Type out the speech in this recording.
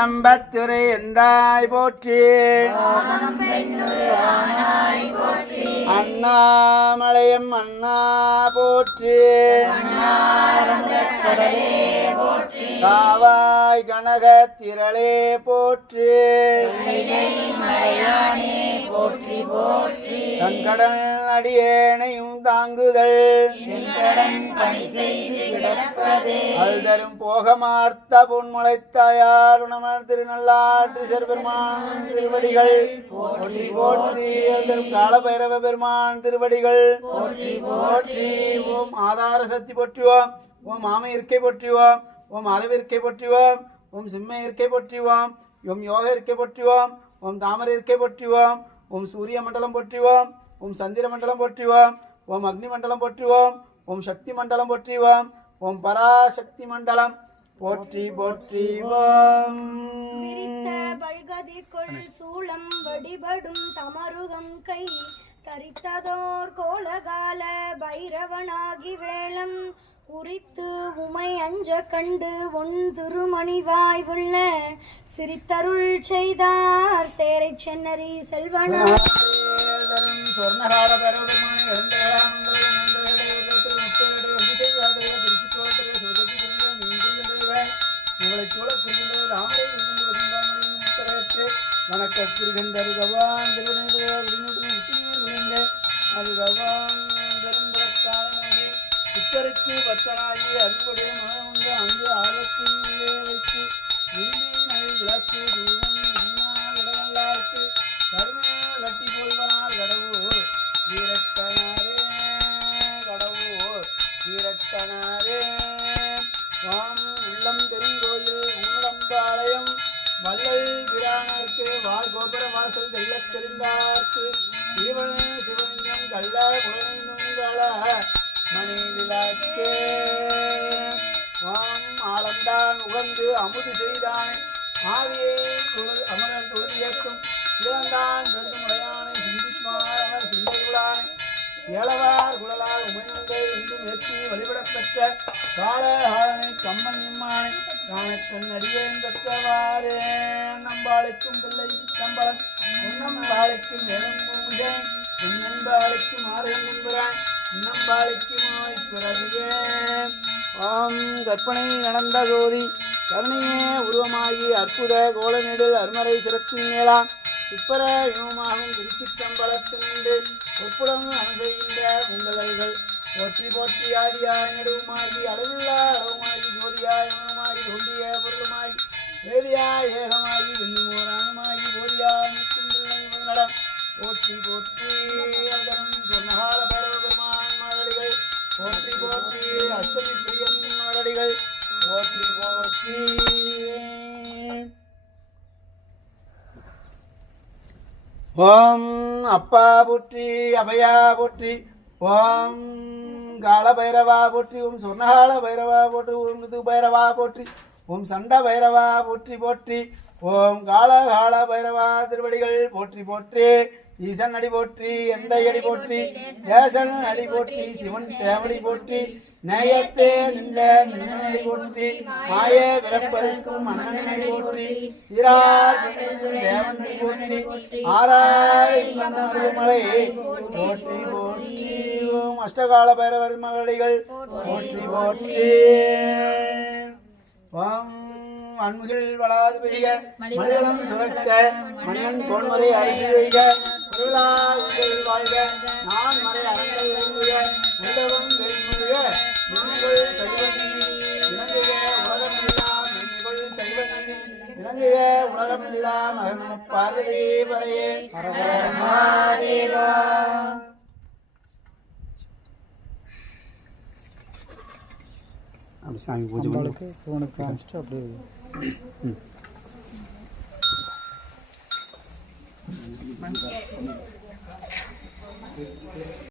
ஏகம்பத்துரை எந்தாய் போற்றி அண்ணாமலையம் அண்ணா போற்றி காவாய் கனக திரளே போற்றி தன்கடன் அடியேனையும் தாங்குதல் அல்தரும் போகமார்த்த பொன்முளைத்தாயார் உணமர் திருநள்ளாற்று சிறுபெருமான் திருவடிகள் போற்றி போற்றி அல்தரும் காலபைரவ பெருமான் திருவடிகள் போற்றி போற்றி. ஓம் ஆதார சக்தி போற்றுவோம், ஓம் ஆமை இருக்கை போற்றுவோம், ஓம் அளவிற்கை போற்றுவோம், ஓம் சிம்ம இருக்கை போற்றுவோம், ஓம் யோக இருக்கை போற்றுவோம், ஓம் தாமரை இருக்கை போற்றுவோம், ஓம் சூரிய மண்டலம் போற்றுவோம், ஓம் சந்திர மண்டலம் போற்றுவோம், ஓம் அக்னி மண்டலம் போற்றுவோம், ஓம் சக்தி மண்டலம் போற்றுவோம், ஓம் பராசக்தி மண்டலம் போற்றி போற்றி. ஓம் பல்கதிக்குள் சூளம் வடிபடும் தமருகம் கை தரித்ததோர் கோலகால பைரவனாகி வேளம் உரித்து உமை அஞ்ச கண்டு ஒன் திருமணிவாய் உள்ள சிரித்தருள் செய்தார் சேரை சென்னரி செல்வனார் சொர்ணகால வணக்க குருகந்தரு கவான் புத்தருக்கு பத்தனாகி அன்புடைய மனமுண்டு அங்கு ஆகத்திலே வைத்து விரும்பினை விளக்கு தூரம் இடமல்லாருக்கு கருமே கட்டி போல்வனால் கடவுள் வீரக்கனாரே வீரக்கனாரே. வாம் உள்ளம் பெருங்கோயில் உன்னடம்பாளையம் வள்ளல் பிரானருக்கு வால் கோபுர வாசல் தெள்ளத் தெரிந்தார்க்கு சிவன் சிவலிங்கம் கள்ள குழந்தைங்கள மணி விளக்கே. வாம் ஆளந்தான் உகந்து அமுது செய்தானே ஆவியை அமரர் தொழுதியேற்றும் இழந்தான் பெருது முறையானை சிந்திப்பார் சிந்தைகுளானை ஏழவார் குழலால் உமையுங்கை என்று மேற்றி வழிபடப்பெற்ற காலஹாரனை கம்மன் எம்மானை காணக்கண் அடியேன் பெற்றவாறே. நம்பாளைக்கும் பிள்ளை சித்தம்பலம் உன்னம்பாளைக்கும் எலும்புமுகேன் என்னம்பாளைக்கும் ஆரையன் என்புறான் இன்னம்பாளைக்குமாய் பிறவியே. ஆம் கற்பனை நடந்த ஜோதி கருணையே உருவமாகி அற்புத கோலநெடில் அருமறை சிறப்பின் மேலாம் துப்பர யோகமாகும் திருச்சிற்றம்பலத்தினின்று ஒப்புடம் அனுபவிக்கின்ற உங்களல்கள் போற்றி போற்றி ஆதியாய் நெடுவுமாகி அளவில்லா அளவுமாகி ஜோதியாய் மனமாகி தோன்றிய பொருளுமாகி வேதியாய் ஏகமாகி வெண்ணுமோரானுமாகி போதியாய் நிற்கும் பிள்ளை முதலிடம் போற்றி போற்றி. அதரும் சொன்னகால பரவ பெருமான் மலடிகள் போற்றி போற்றி. அஷ்டமி பிரியன் மலடிகள் போற்றி போற்றி. ஓம் அப்பா போற்றி அபயா போற்றி. ஓம் கால பைரவா போற்றி. ஓம் சொர்ணகால பைரவா போற்றி. ஓம் இது பைரவா போற்றி. ஓம் சண்ட பைரவா போற்றி போற்றி. ஓம் கால பைரவா திருவடிகள் போற்றி போற்றி. ஈசன் அடி போற்றி, எந்த அடி போற்றி, தேசன் அடி போற்றி, சிவன் சேவடி போற்றி, நேயத்தே நின்ற நின்னடி போற்றி, மாயே பிறப்பதற்கும் மன்னன் அடி போற்றி, சீரார் தேவன் போற்றி, ஆராய் மலை போற்றி போற்றி. ஓம் அஷ்டகால பைரவர் மலடிகள் போற்றி போற்றி. ஓம் அன்முகில் வளாது பெய்க மனிதனம் சுரக்க மன்னன் கோன்முறை அரசு வைக உங்கள் வாழ்க நான் மறை அரங்கள் விரும்புக நிலவம் வெறுமுக மின்கள் சைவநீதி இலங்கைய உலகமெல்லாம் மின்கள் சைவநீதி இலங்கைய உலகமெல்லாம் மகன் பார்வதி பலையே ஹரஹரமஹாதேவா. அப்படி சாமி பூஜை பண்ணுறதுக்கு ஃபோனுக்கு காமிச்சிட்டு அப்படியே